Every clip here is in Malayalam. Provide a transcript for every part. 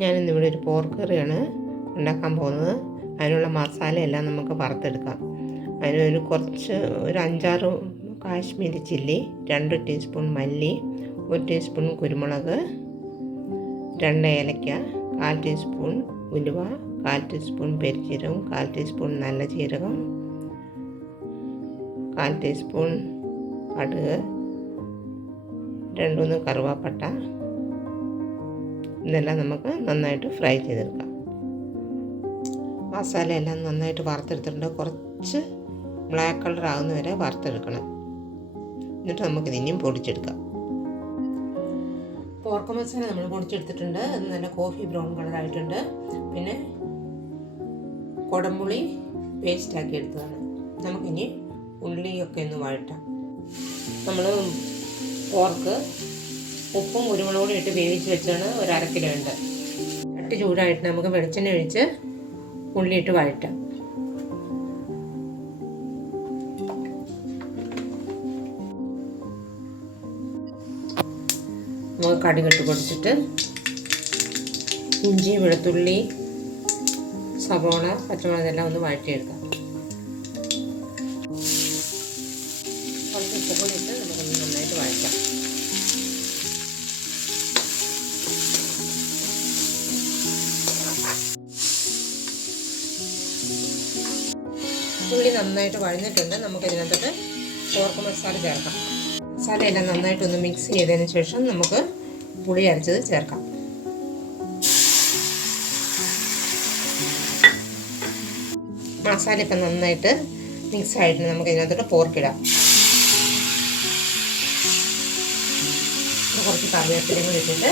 ഞാനിന്നിവിടെ ഒരു പോർക്ക് കറിയാണ് ഉണ്ടാക്കാൻ പോകുന്നത്. അതിനുള്ള മസാലയെല്ലാം നമുക്ക് വറുത്തെടുക്കാം. അതിനൊരു ഒരു 5-6 കാശ്മീരി ചില്ലി, 2 ടീസ്പൂൺ മല്ലി, 1 ടീസ്പൂൺ കുരുമുളക്, 2 ഏലക്ക, 1/4 ടീസ്പൂൺ ഉലുവ, 1/4 ടീസ്പൂൺ പെരുംജീരകം, 1/4 ടീസ്പൂൺ നല്ല ജീരകം, 1/4 ടീസ്പൂൺ കടുക്, 2-3 കറുവാപ്പട്ട. ഇതെല്ലാം നമുക്ക് നന്നായിട്ട് ഫ്രൈ ചെയ്തെടുക്കാം. മസാല എല്ലാം നന്നായിട്ട് വറുത്തെടുത്തിട്ടുണ്ട്. കുറച്ച് ബ്ലാക്ക് കളർ ആകുന്ന വരെ വറുത്തെടുക്കണം. എന്നിട്ട് നമുക്കിത് ഇനിയും പൊടിച്ചെടുക്കാം. പോർക്ക് മസാല നമ്മൾ പൊടിച്ചെടുത്തിട്ടുണ്ട്. അത് നല്ല കോഫി ബ്രൗൺ കളറായിട്ടുണ്ട്. പിന്നെ കുടംപുളി പേസ്റ്റാക്കി എടുത്തതാണ്. നമുക്കിനി ഉള്ളിയൊക്കെ ഒന്ന് വഴറ്റാം. നമ്മൾ പോർക്ക് ഉപ്പും കുരുമുളകും ഇട്ട് വേവിച്ച് വെച്ചാണ് 1/2 കിലോ ഉണ്ട്. ചട്ടി ചൂടായിട്ട് നമുക്ക് വെളിച്ചെണ്ണ ഒഴിച്ച് ഉള്ളിയിട്ട് വഴറ്റാം. നമുക്ക് കടുകിട്ട് പൊടിച്ചിട്ട് ഇഞ്ചി, വെളുത്തുള്ളി, സവോള, പച്ചമുളക് ഇതെല്ലാം ഒന്ന് വഴറ്റിയെടുക്കാം. കുറച്ച് ഉപ്പ് കൂടി ഇട്ട് നമുക്കൊന്ന് നന്നായിട്ട് വഴറ്റാം. ഉള്ളി നന്നായിട്ട് വഴഞ്ഞിട്ടുണ്ട്. നമുക്കിതിനകത്തോട്ട് പോർക്ക് മസാല ചേർക്കാം. മസാലയെല്ലാം നന്നായിട്ടൊന്ന് മിക്സ് ചെയ്തതിന് ശേഷം നമുക്ക് പുളി അരച്ചത് ചേർക്കാം. മസാല ഇപ്പം നന്നായിട്ട് മിക്സ് ആയിട്ട് നമുക്ക് ഇതിനകത്തോട്ട് പോർക്കിടാം. കുറച്ച് കറിവേപ്പിലയും കൂടി ഇട്ടിട്ട്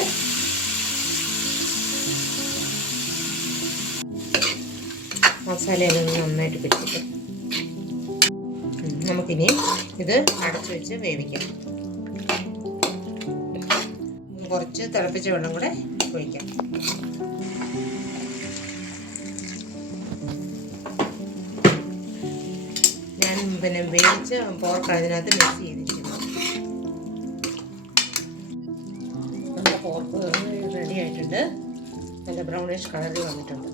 മസാലയെല്ലാം നന്നായിട്ട് പിടിച്ചിട്ട് നമുക്കിനി ഇത് അടച്ചു വെച്ച് വേവിക്കാം. കുറച്ച് തിളപ്പിച്ച വെള്ളം കൂടെ ഒഴിക്കാം. ഞാൻ വേവിച്ച പോർക്ക് അതിനകത്ത് മിക്സ് ചെയ്തിരിക്കുന്നു. നമ്മുടെ പോർക്ക് റെഡി ആയിട്ടുണ്ട്. നല്ല ബ്രൗണിഷ് കളറിൽ വന്നിട്ടുണ്ട്.